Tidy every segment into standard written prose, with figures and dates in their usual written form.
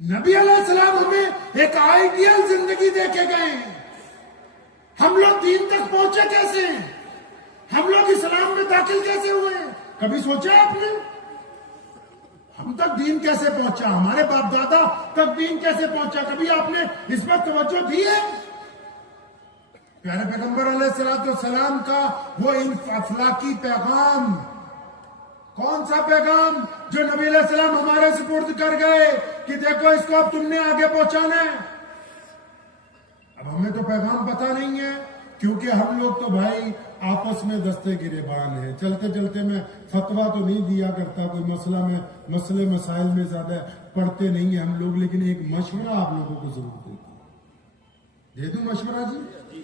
نبی علیہ السلام ہمیں ایک آئیڈیل زندگی دے کے گئے ہیں. ہم لوگ دین تک پہنچے کیسے ہیں؟ ہم لوگ اسلام میں داخل کیسے ہوئے ہیں؟ کبھی سوچا آپ نے؟ ہم تک دین کیسے پہنچا؟ ہمارے باپ دادا تک دین کیسے پہنچا؟ کبھی آپ نے اس پر توجہ دی ہے؟ پیارے پیغمبر علیہ السلام کا وہ افلاکی پیغام، کون سا پیغام جو نبی علیہ السلام ہمارے سپرد کر گئے کہ دیکھو اس کو اب تم نے آگے پہنچانا ہے. اب ہمیں تو پیغام پتہ نہیں ہے، کیونکہ ہم لوگ تو بھائی آپس میں دستے گریبان ہیں. چلتے چلتے میں فتویٰ تو نہیں دیا کرتا، کوئی مسئلے مسائل میں زیادہ پڑھتے نہیں ہیں ہم لوگ، لیکن ایک مشورہ آپ لوگوں کو ضرور دیتا ہوں. دے دوں مشورہ جی؟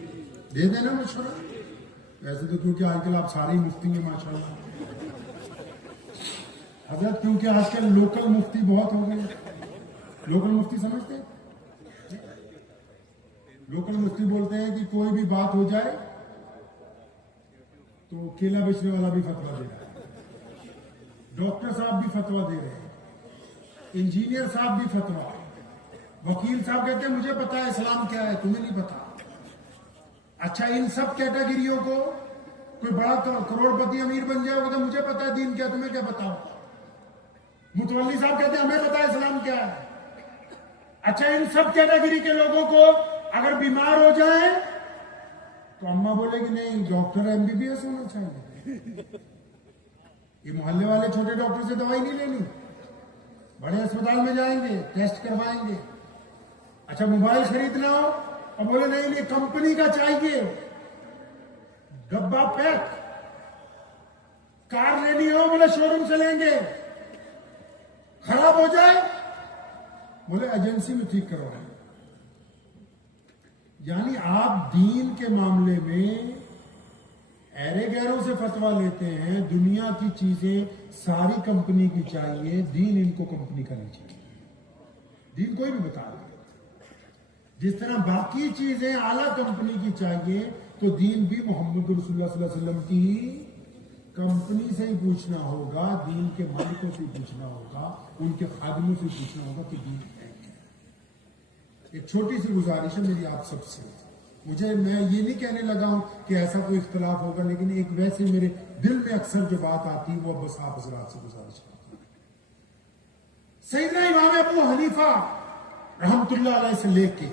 دے دینا مشورہ. ویسے تو کیونکہ آج کل آپ سارے مفتی ہیں ماشاءاللہ حضرت، کیونکہ آج کل لوکل مفتی بہت ہو گئے. لوکل مفتی سمجھتے ہیں؟ لوکل مفتی بولتے ہیں کہ کوئی بھی بات ہو جائے تو کیلا بیچنے والا بھی فتویٰ دے رہا ہے، ڈاکٹر صاحب بھی فتویٰ دے رہے ہیں، انجینئر صاحب بھی فتویٰ، وکیل صاحب کہتے ہیں مجھے پتا ہے اسلام کیا ہے، تمہیں نہیں پتا. اچھا، ان سب کیٹیگریوں کو کوئی بڑا کروڑ پتی امیر بن جائے گا تو مجھے پتا ہے دین کیا، تمہیں کیا پتا ہوگا. متولی صاحب کہتے ہیں ہمیں پتا ہے اسلام کیا ہے. اچھا، ان سب کیٹیگری کے لوگوں کو اگر بیمار ہو جائیں تو اماں بولے کہ نہیں ڈاکٹر MBBS ہونا چاہیے. یہ محلے والے چھوٹے ڈاکٹر سے دوائی نہیں لینی، بڑے اسپتال میں جائیں گے، ٹیسٹ کروائیں گے. اچھا، موبائل خریدنا ہو اور بولے نہیں کمپنی کا چاہیے، ڈبہ پیک. کار لینی ہو بولے شو روم سے لیں گے، خراب ہو جائے بولے ایجنسی میں ٹھیک کروائیں. یعنی آپ دین کے معاملے میں ایرے گیروں سے فتویٰ لیتے ہیں. دنیا کی چیزیں ساری کمپنی کی چاہیے، دین ان کو کمپنی کا نہیں چاہیے. دین کوئی بھی بتا دے. جس طرح باقی چیزیں اعلیٰ کمپنی کی چاہیے تو دین بھی محمد رسول اللہ صلی اللہ علیہ وسلم کی کمپنی سے ہی پوچھنا ہوگا، دین کے مالکوں سے پوچھنا ہوگا، ان کے خادموں سے پوچھنا ہوگا کہ دین ہے کیا. ایک چھوٹی سی گزارش ہے میری آپ سب سے. میں یہ نہیں کہنے لگا ہوں کہ ایسا کوئی اختلاف ہوگا، لیکن ایک ویسے میرے دل میں اکثر جو بات آتی ہے وہ بس آپ حضرات سے گزارش کرتا ہوں. سیدنا امام ابو حنیفہ رحمت اللہ علیہ سے لے کے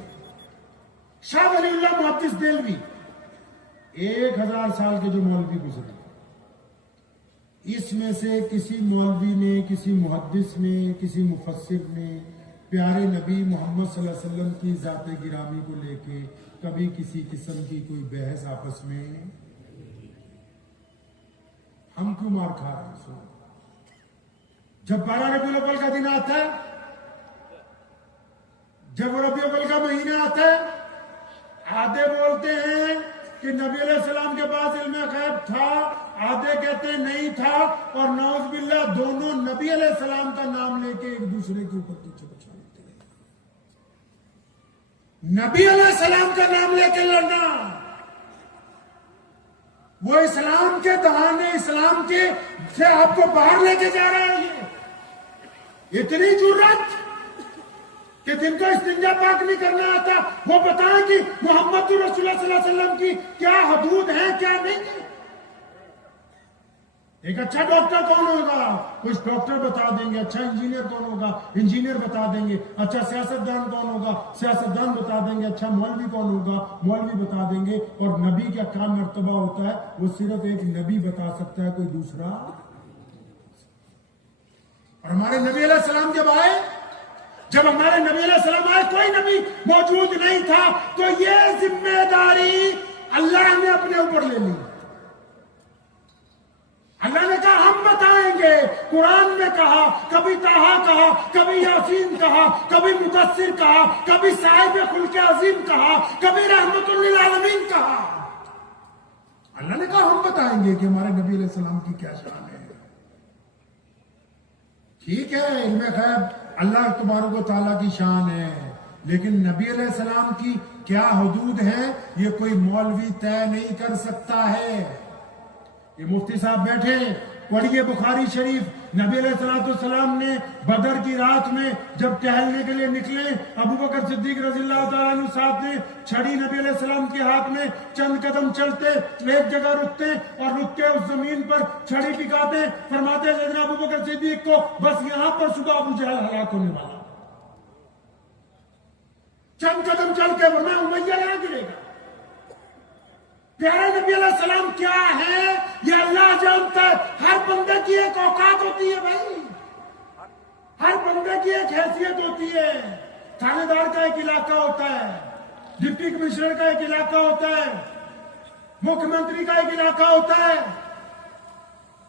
شاہ ولی اللہ محدث دہلوی 1000 سال کے جو مولوی گزرے، اس میں سے کسی مولوی نے، کسی محدث نے، کسی مفسر نے پیارے نبی محمد صلی اللہ علیہ وسلم کی ذات گرامی کو لے کے کبھی کسی قسم کی کوئی بحث آپس میں. ہم کیوں مار کھا رہے ہیں؟ سو جب 12 ربیع الاول کا دن آتا ہے، جب ربیع الاول کا مہینہ آتا ہے، آدھے بولتے ہیں کہ نبی علیہ السلام کے پاس علم غیب تھا، آدھے کہتے ہیں نہیں تھا، اور نعوذ باللہ دونوں نبی علیہ السلام کا نام لے کے ایک دوسرے کے اوپر پیچھے بچا لیتے ہیں. نبی علیہ السلام کا نام لے کے لڑنا، وہ اسلام کے دہانے، اسلام کے سے آپ کو باہر لے کے جا رہا ہے. یہ اتنی جرات کہ جن کو استنجا پاک نہیں کرنا آتا وہ بتائیں کہ محمد رسول اللہ صلی اللہ علیہ وسلم کی کیا حدود ہیں کیا نہیں. ایک اچھا ڈاکٹر کون ہوگا؟ کچھ ڈاکٹر بتا دیں گے. اچھا انجینئر کون ہوگا؟ انجینئر بتا دیں گے. اچھا سیاستدان کون ہوگا؟ سیاستدان بتا دیں گے. اچھا مولوی کون ہوگا؟ مولوی بتا دیں گے. اور نبی کا کیا مرتبہ ہوتا ہے وہ صرف ایک نبی بتا سکتا ہے، کوئی دوسرا. اور ہمارے نبی علیہ السلام جب ہمارے نبی علیہ السلام آئے کوئی نبی موجود نہیں تھا، تو یہ ذمہ داری اللہ نے اپنے اوپر لے لی. اللہ نے کہا ہم بتائیں گے. قرآن میں کہا، کبھی طٰہٰ کہا، کبھی یاسین کہا، کبھی مدثر کہا، کبھی صاحب خلق عظیم کہا، کبھی رحمت للعالمین کہا. اللہ نے کہا ہم بتائیں گے کہ ہمارے نبی علیہ السلام کی کیا شان ہے. ٹھیک ہے، علم غیب اللہ تبارک و تعالیٰ کی شان ہے، لیکن نبی علیہ السلام کی کیا حدود ہیں یہ کوئی مولوی طے نہیں کر سکتا ہے. یہ مفتی صاحب بیٹھے، پڑھیے بخاری شریف نبی علیہ السلام نے بدر کی رات میں جب ٹہلنے کے لیے نکلے، ابو بکر صدیق رضی اللہ تعالیٰ عنہ ساتھ نے، چھڑی نبی علیہ السلام کے ہاتھ میں، چند قدم چلتے، ایک جگہ رکتے اور رک کے اس زمین پر چھڑی ٹکاتے، فرماتے سیدنا ابو بکر صدیق کو بس یہاں پر صبح ابو جہل ہلاک ہونے والا، چند قدم چل کے ورنہ امیہ یہاں گرے گا۔ پیارے نبی علیہ السلام کیا ہے یہ اللہ جانتا ہے۔ ہر بندے کی ایک اوقات ہوتی ہے بھائی، ہر بندے کی ایک حیثیت ہوتی ہے۔ تھانے دار کا ایک علاقہ ہوتا ہے، ڈپٹی کمشنر کا ایک علاقہ ہوتا ہے، مکھیہ منتری کا ایک علاقہ ہوتا ہے،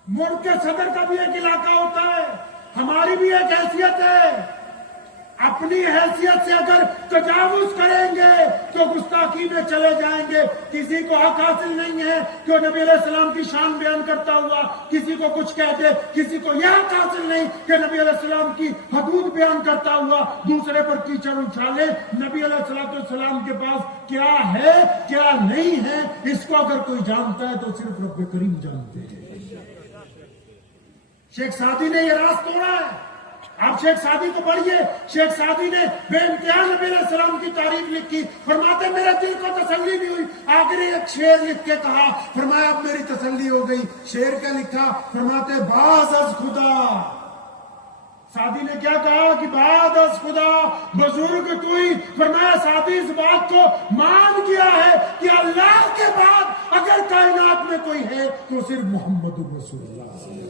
ملک کے صدر کا بھی ایک علاقہ ہوتا ہے۔ ہماری بھی ایک حیثیت ہے۔ اپنی حیثیت سے اگر تجاوز کریں گے تو گستاخی میں چلے جائیں گے۔ کسی کو حق حاصل نہیں ہے کہ وہ نبی علیہ السلام کی شان بیان کرتا ہوا کسی کو کچھ کہہ دے، کسی کو یہ حق حاصل نہیں کہ نبی علیہ السلام کی حدود بیان کرتا ہوا دوسرے پر کیچڑ اچھالے۔ نبی علیہ السلام کے پاس کیا ہے کیا نہیں ہے اس کو اگر کوئی جانتا ہے تو صرف رب کریم جانتے ہیں۔ شیخ سعدی نے یہ راز توڑا ہے۔ آپ شیخ سعدی کو پڑھیے، شیخ سعدی نے بے انتہا نبی علیہ السلام کی تعریف لکھی، فرماتے میرے دل کو تسلی بھی ہوئی۔ آخر ایک شعر لکھ کے کہا، فرمایا اب میری تسلی ہو گئی۔ شعر کا لکھا، فرماتے باز از خدا، سعدی نے کیا کہا کہ بعد از خدا بزرگ کوئی، فرمایا سعدی اس بات کو مان گیا ہے کہ اللہ کے بعد اگر کائنات میں کوئی ہے تو صرف محمد رسول اللہ